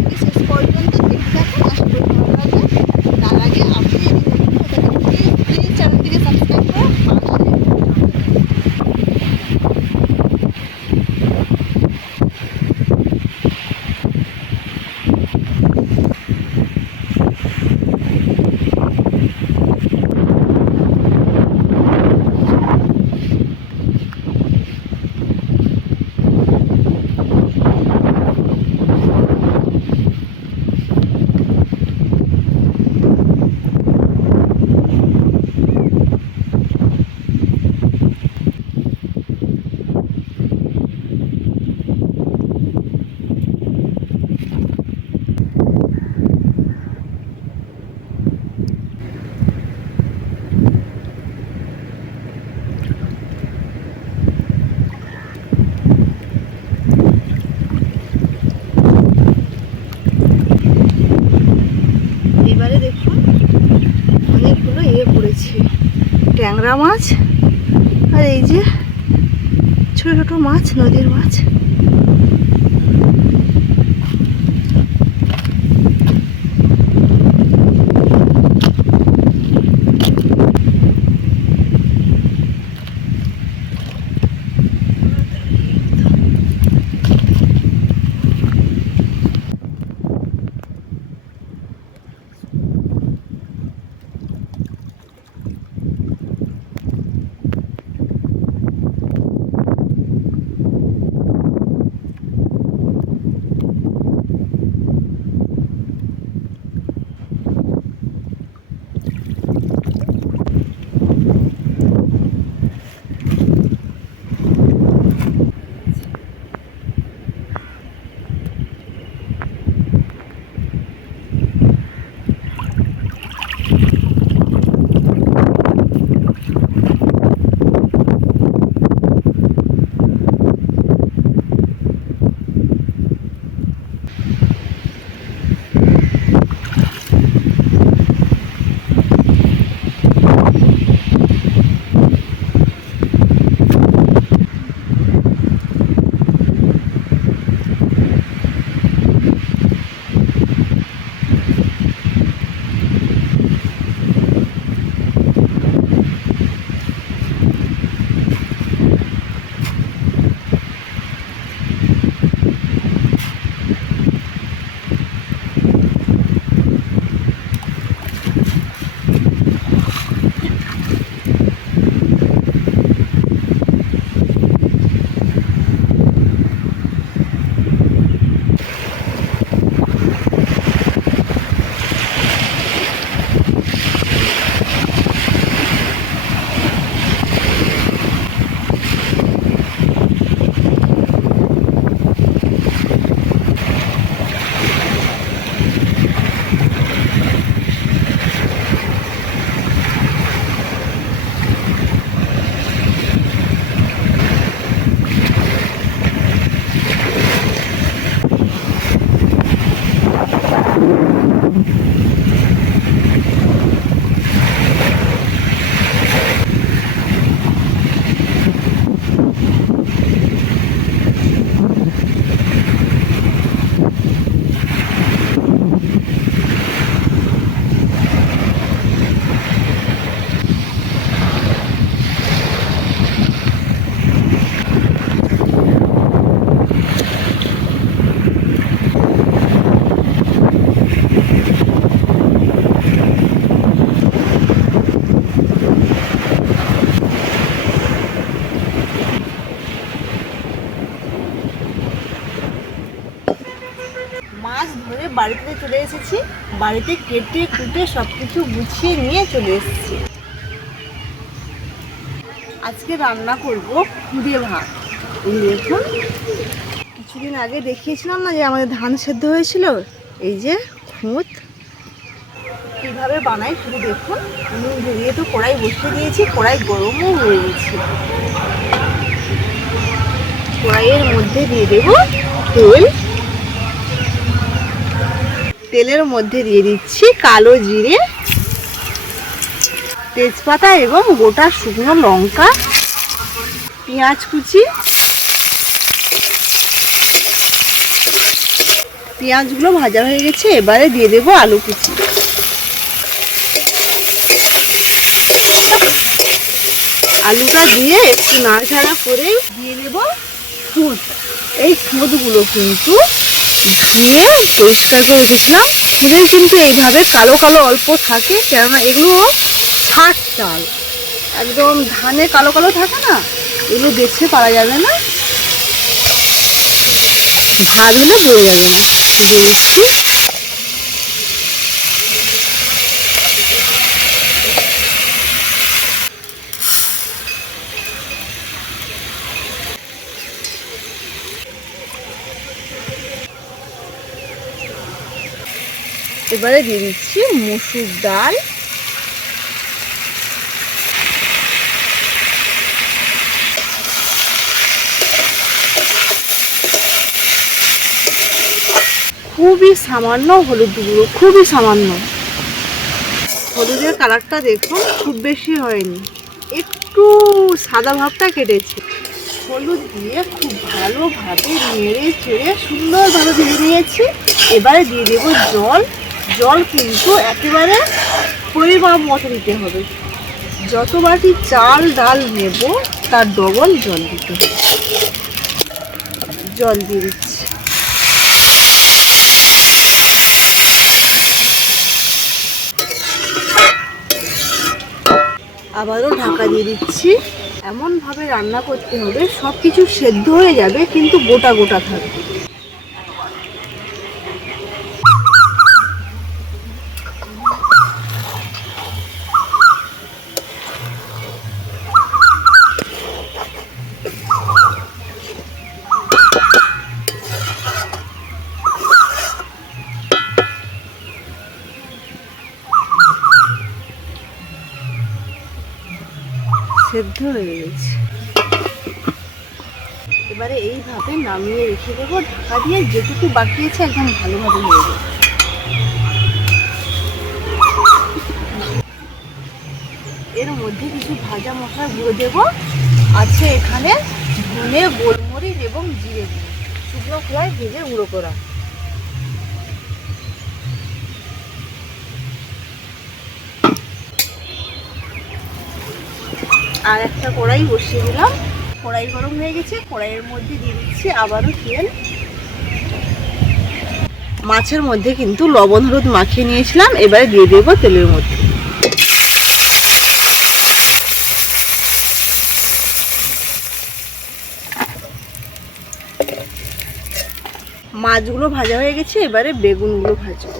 Pieces পর্যন্ত দেখতে থাকুন ট্যাংরা মাছ আর এই যে ছোটো ছোটো মাছ নদীর মাছ। বাড়িতে কেটে কুটে সব কিছু গুছিয়ে নিয়ে চলে এসেছি। আজকে রান্না করব কুড়ে ভাত। দেখুন, কিছুদিন আগে দেখিয়েছিলাম না যে আমাদের ধান সেদ্ধ হয়েছিল? এই যে খুঁত। কীভাবে বানাই শুধু দেখুন। আমি তো কড়াই বসিয়ে দিয়েছি, কড়াই গরমও হয়ে গেছে। কড়াইয়ের মধ্যে দিয়ে দেবো তেল তেলের মধ্যে দিয়ে দিচ্ছি কালো জিরে, তেজপাতা এবং গোটা শুকনো লঙ্কা, পেঁয়াজ কুচি, পেঁয়াজগুলো ভাজা হয়ে গেছে, এবারে দিয়ে দেবো আলু কুচি। আলুটা দিয়ে একটু নাড়াচাড়া করে দিয়ে দেব খুঁত এই খুঁতগুলো কিন্তু ধুয়ে পরিষ্কার করে রেখেছিলাম। খুঁদের কিন্তু এইভাবে কালো কালো অল্প থাকে, কেননা এগুলো ছাট চাল। একদম ধানে কালো কালো থাকে না, এগুলো দেখতে পারা যাবে না। ভাবলে বোঝা যাবে না। দিয়ে এবারে দিয়ে দিচ্ছি মুসুর ডাল। খুবই সামান্য হলুদ গুঁড়ো, খুবই সামান্য। হলুদের কালারটা দেখুন, খুব বেশি হয়নি। একটু সাদা ভাবটা কেটেছে। হলুদ দিয়ে খুব ভালোভাবে নেড়ে চেড়ে সুন্দরভাবে ভেজে নিয়েছি। এবারে দিয়ে দেবো জল। জল কিন্তু একেবারে পরিমাপ মতো দিতে হবে। যত বাটি চাল, ডাল নেব, তার ডবল জল দিতে হবে। জল দিয়ে দিচ্ছি। আবারও ঢাকা দিয়ে দিচ্ছি। এমনভাবে রান্না করতে হবে সব কিছু সেদ্ধ হয়ে যাবে, কিন্তু গোটা গোটা থাকবে। সেদ্ধ হয়ে গেছে। এবারে এইভাবে নামিয়ে রেখে দেবো। ঢাকা দিয়ে যেটুকু বাকি আছে একদম ভালোভাবে হয়ে যাবে। এর মধ্যে কিছু ভাজা মশলা গুঁড়ো দেবো। আছে এখানে ধনে, গোলমরিচ এবং জিরে শুকনো খোলায় ভেজে গুঁড়ো করা। আর একটা কড়াই বসিয়ে দিলাম। কড়াই গরম হয়ে গেছে, কড়াইয়ের মধ্যে দিয়ে দিচ্ছি আবারও তেল। মাছের মধ্যে কিন্তু লবণ, হলুদ মাখিয়ে নিয়েছিলাম, এবারে দিয়ে দেবো তেলের মধ্যে। মাছগুলো ভাজা হয়ে গেছে, এবারে বেগুনগুলো ভাজবো।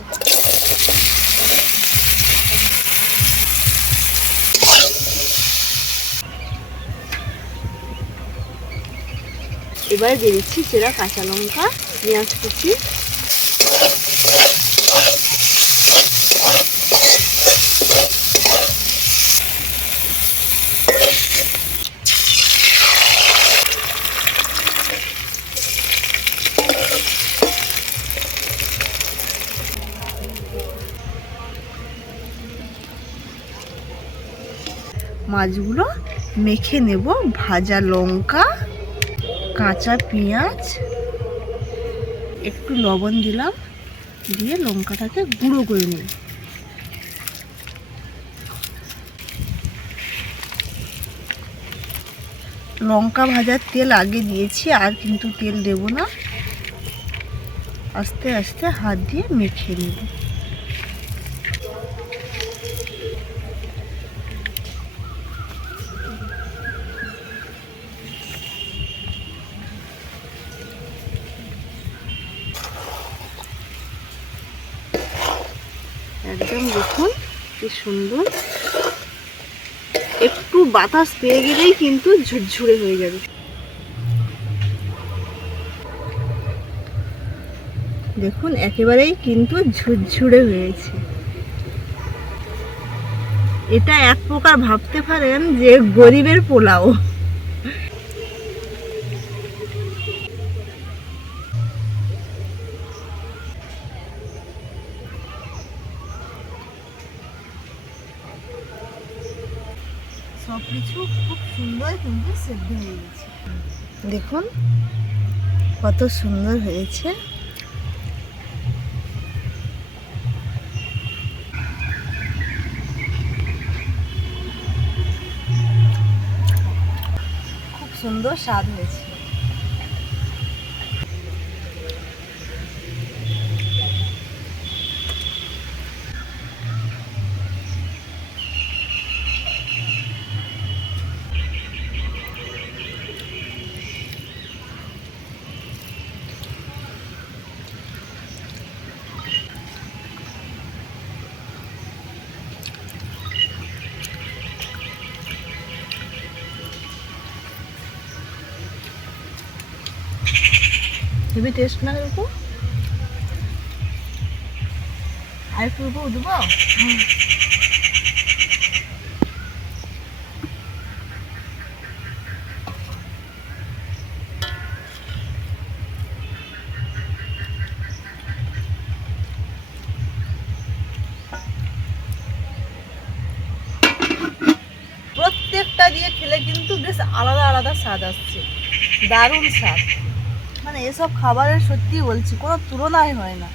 এবারে দিয়ে দিচ্ছি চেরা কাঁচা লঙ্কা পেঁয়াজ কুচি। মাছগুলো মেখে নেব ভাজা লঙ্কা। কাঁচা পেঁয়াজ, একটু লবণ দিলাম, দিয়ে লঙ্কাটাকে গুঁড়ো করে নিই লঙ্কা ভাজার তেল আগে দিয়েছি, আর কিন্তু তেল দেব না। আস্তে আস্তে হাত দিয়ে মেখে নেব। সুন্দর। একটু বাতাস পেয়ে গেলেই কিন্তু ঝুরঝুরে হয়ে যাবে। দেখুন, একেবারেই কিন্তু ঝুরঝুরে হয়েছে। এটা এক প্রকার ভাবতে পারেন যে গরিবের পোলাও। সব কিছু খুব সুন্দর কিন্তু সেদ্ধ হয়ে গেছে। দেখুন কত সুন্দর হয়েছে। খুব সুন্দর স্বাদ হয়েছে। হেভি টেস্ট না এরকম আর একটু প্রত্যেকটা দিয়ে খেলে কিন্তু বেশ আলাদা আলাদা স্বাদ আসছে। দারুণ স্বাদ। মানে এসব খাবারের সত্যি বলছি, কোনো তুলনাই হয় না,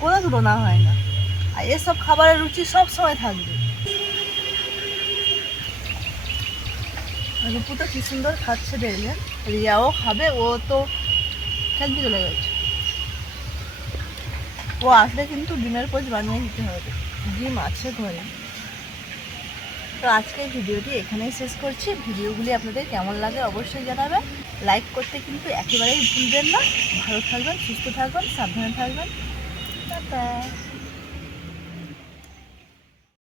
কোনো তুলনা হয় না। আর এসব খাবারের রুচি সব সময় থাকবে। রূপু তো কি সুন্দর খাচ্ছে দেখলেন? রিয়াও খাবে, ও তো খেলতে চলে গেছে। ও আসলে কিন্তু ডিমের পোচ বানিয়ে দিতে হবে। ডিম আছে ঘরে। তো আজকের ভিডিওটি এখানেই শেষ করছি। ভিডিওগুলি আপনাদের কেমন লাগে অবশ্যই জানাবেন। লাইক করতে কিন্তু একেবারেই ভুলবেন না। ভালো থাকবেন, সুস্থ থাকবেন, সাবধানে থাকবেন। টাটা।